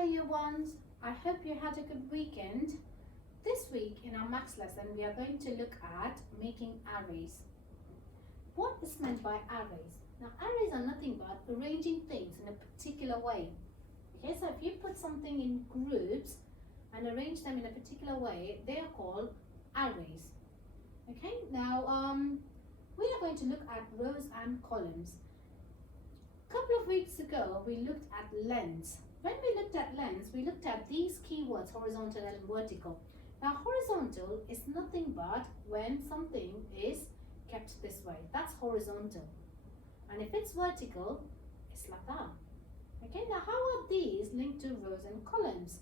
Hello year ones, I hope you had a good weekend. This week in our maths lesson we are going to look at making arrays. What is meant by arrays? Now arrays are nothing but arranging things in a particular way. Okay, so if you put something in groups and arrange them in a particular way, they are called arrays. Okay, now we are going to look at rows and columns. A couple of weeks ago we looked at lengths. When we looked at lengths, we looked at these keywords, horizontal and vertical. Now horizontal is nothing but when something is kept this way. That's horizontal. And if it's vertical, it's like that. Okay, now how are these linked to rows and columns?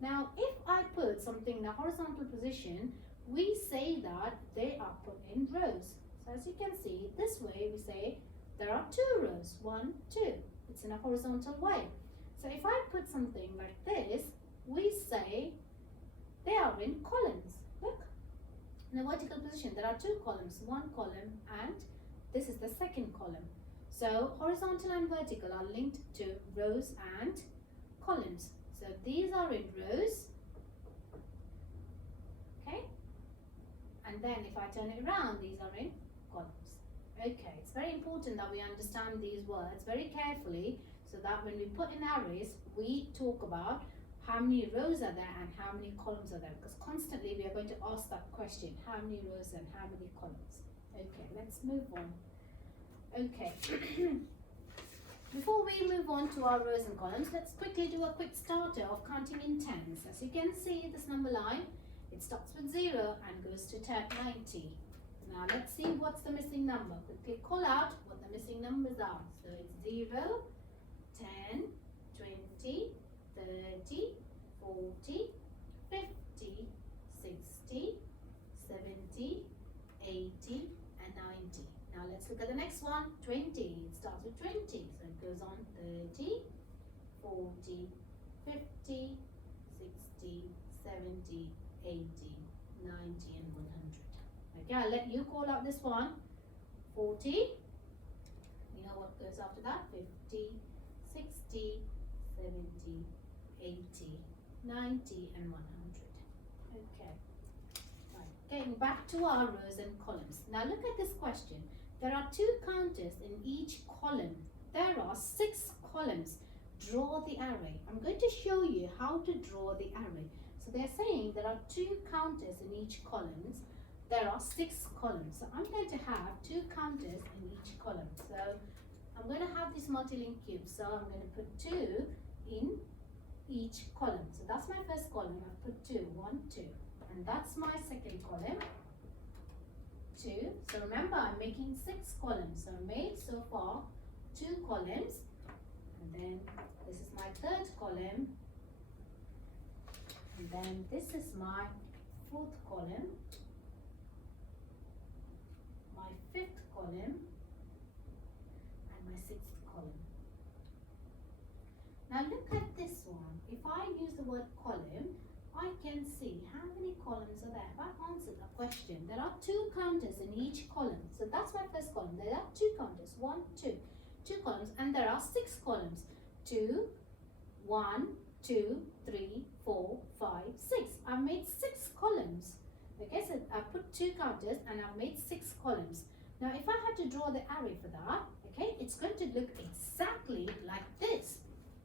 Now if I put something in a horizontal position, we say that they are put in rows. So as you can see, this way we say there are two rows, 1, 2. It's in a horizontal way. So if I put something like this, we say they are in columns. Look, in a vertical position, there are two columns, one column and this is the second column. So horizontal and vertical are linked to rows and columns. So these are in rows, okay? And then if I turn it around, these are in columns. Okay, it's very important that we understand these words very carefully, so that when we put in arrays, we talk about how many rows are there and how many columns are there, because constantly we are going to ask that question, how many rows and how many columns. Okay, let's move on. Okay, before we move on to our rows and columns, let's quickly do a quick starter of counting in tens. As you can see, this number line, it starts with 0 and goes to 90. Now let's see what's the missing number. Quickly call out what the missing numbers are. So it's 0, 10, 20, 30, 40, 50, 60, 70, 80 and 90. Now let's look at the next one, 20. It starts with 20, so it goes on 30, 40, 50, 60, 70, 80, 90 and 100. Okay, I'll let you call out this one. 40, you know what goes after that, 50, 60, 70, 80, 90 and 100. Okay, right. Getting back to our rows and columns. Now look at this question. There are two counters in each column. There are 6 columns. Draw the array. I'm going to show you how to draw the array. So they're saying there are 2 counters in each column. There are 6 columns. So I'm going to have 2 counters in each column. So I'm going to have this multi-link cube. So I'm going to put 2 in each column. So that's my first column. I've put 2, 1, 2. And that's my second column, 2. So remember, I'm making 6 columns. So I made so far 2 columns. And then this is my third column. And then this is my 4th column. My 5th column. And my 6th column. Now look at this one. If I use the word column, I can see how many columns are there. If I answer the question, there are 2 counters in each column. So that's my first column. There are 2 counters, 1, 2. 2 columns, and there are 6 columns. 2, 1, 2, 3, 4, 5, 6. I've made 6 columns. Okay, so I've put 2 counters and I've made 6 columns. Now if I had to draw the array for that, okay, it's going to look exactly like this.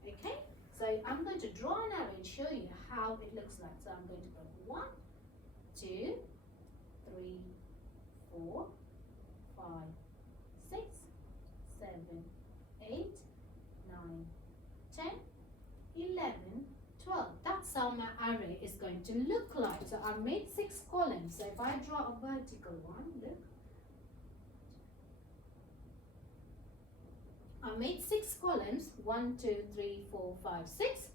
Okay, so I'm going to draw an array and show you how it looks like. So I'm going to put 1, 2, 3, 4, 5, 6, 7, 8, 9, 10, 11, 12. That's how my array is going to look like. So I've made 6 columns. So if I draw a vertical one, look. I made 6 columns, 1, 2, 3, 4, 5, 6,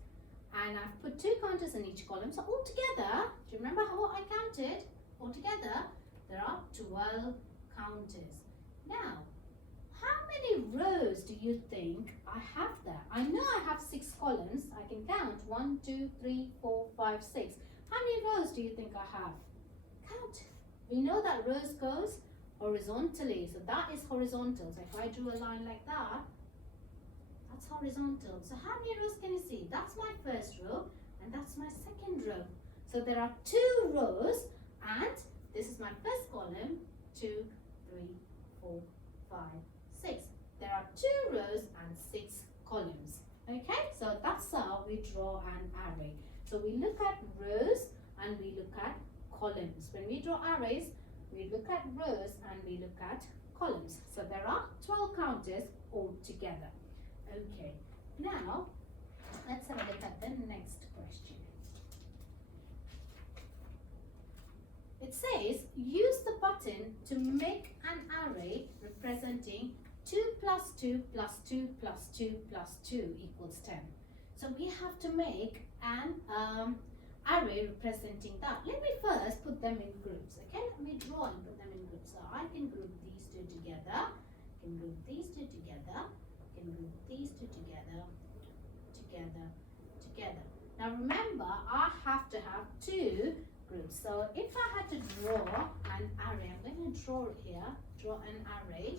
and I've put 2 counters in each column. So altogether, do you remember what I counted? Altogether, there are 12 counters. Now, how many rows do you think I have there? I know I have 6 columns. I can count 1, 2, 3, 4, 5, 6. How many rows do you think I have? Count. We know that rows goes horizontally, so that is horizontal. So if I drew a line like that, that's horizontal. So how many rows can you see? That's my first first row and that's my second row. So there are 2 rows and this is my first column, 2, 3, 4, 5, 6. There are 2 rows and 6 columns. Okay, so that's how we draw an array. So we look at rows and we look at columns. When we draw arrays, we look at rows and we look at columns. So there are 12 counters altogether. Okay, now let's have a look at the next question. It says, use the button to make an array representing 2 plus 2 plus 2 plus 2 plus 2 equals 10. So we have to make an array representing that. Let me first put them in groups. Okay, let me draw and put them in groups. So I can group these 2 together, can group these 2 together, can group these 2 together, together. Now remember, I have to have 2 groups. So if I had to draw an array, I'm going to draw it here, draw an array,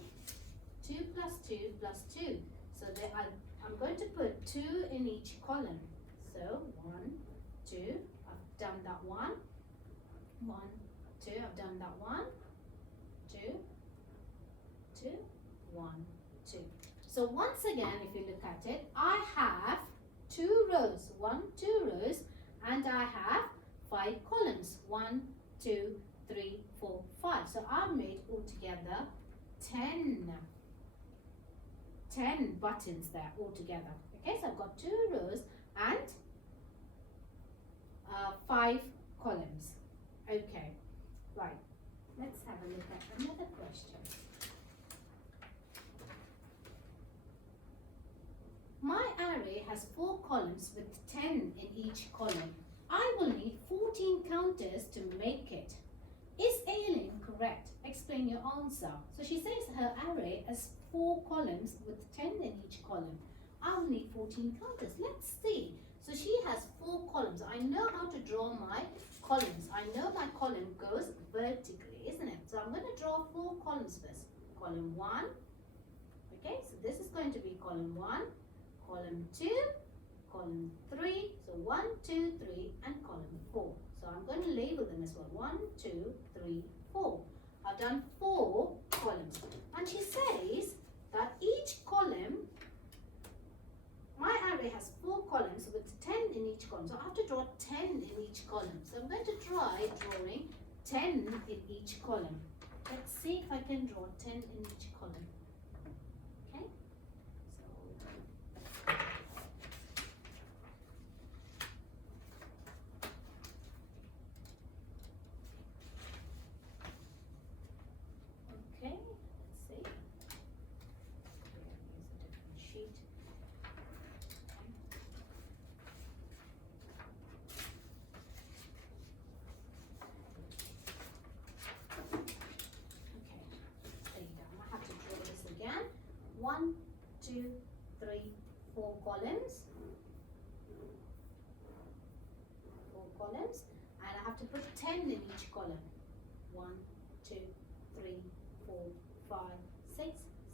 2 plus 2 plus 2. So I'm going to put 2 in each column. So 1, 2, I've done that 1, 1, 2, I've done that 1, 2, 2, 1, 2. So once again, if you look at it, I have 2 rows, 1, 2 rows, and I have 5 columns, 1, 2, 3, 4, 5. So I've made altogether 10 buttons there altogether. Okay, so I've got 2 rows and 5 columns. Okay, right. Let's have a look at another question. My array has 4 columns with 10 in each column. I will need 14 counters to make it. Is Aileen correct? Explain your answer. So she says her array has 4 columns with 10 in each column. I will need 14 counters. Let's see. So she has 4 columns. I know how to draw my columns. I know my column goes vertically, isn't it? So I'm going to draw 4 columns first. Column 1. Okay, so this is going to be column 1, column 2, column 3, so 1, 2, 3, and column 4. So I'm going to label them as well. 1, 2, 3, 4. I've done 4 columns. And she says that each column, my array has 4 columns with 10 in each column. So I have to draw 10 in each column. So I'm going to try drawing 10 in each column. Let's see if I can draw 10 in each column. Okay? So okay, let's see. Use a different sheet. Okay, there you go. I have to draw this again. 1, 2, 3, 4 columns. 4 columns, and I have to put 10 in each column. 1, 2, 3, 4, 5, 6,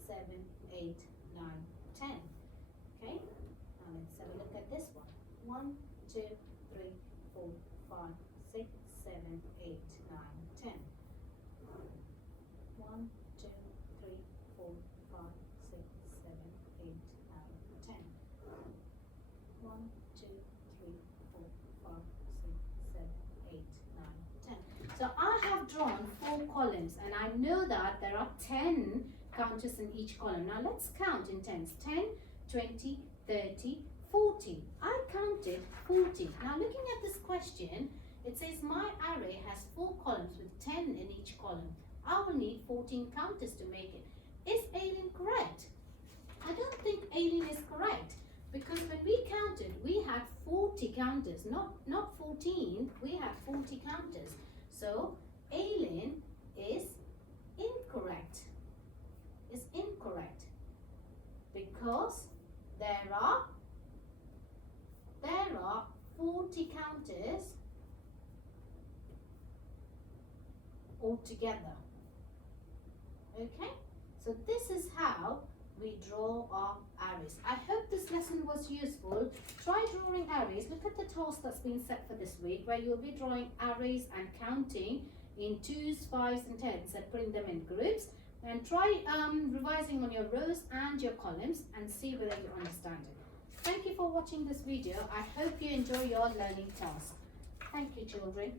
7, 8, 9, 10. Okay, now let's have a look at this one. 1, 2, 3, 4, 5, 6, 7, 8, 9, 10. 1, 2, 3, 4, 5, 6, 7, 8, 9, 10. 1, 2, 3, 4, 5, 6, 7, 8, 9, 10. So I have drawn 4 columns and I know that there are 10 counters in each column. Now let's count in tens. 10, 20, 30, 40. I counted 40. Now looking at this question, it says my array has 4 columns with 10 in each column. I will need 14 counters to make it. Is Aileen correct? I don't think Aileen is correct, because when we counted, we had 40 counters, not 14, we had 40 counters. So Aileen is incorrect. Is incorrect because there are 40 counters altogether. Okay, so this is how we draw our arrays. I hope this lesson was useful. Try drawing arrays. Look at the task that's been set for this week, where you'll be drawing arrays and counting in 2s, 5s and 10s and putting them in groups. And try revising on your rows and your columns and see whether you understand it. Thank you for watching this video. I hope you enjoy your learning task. Thank you, children.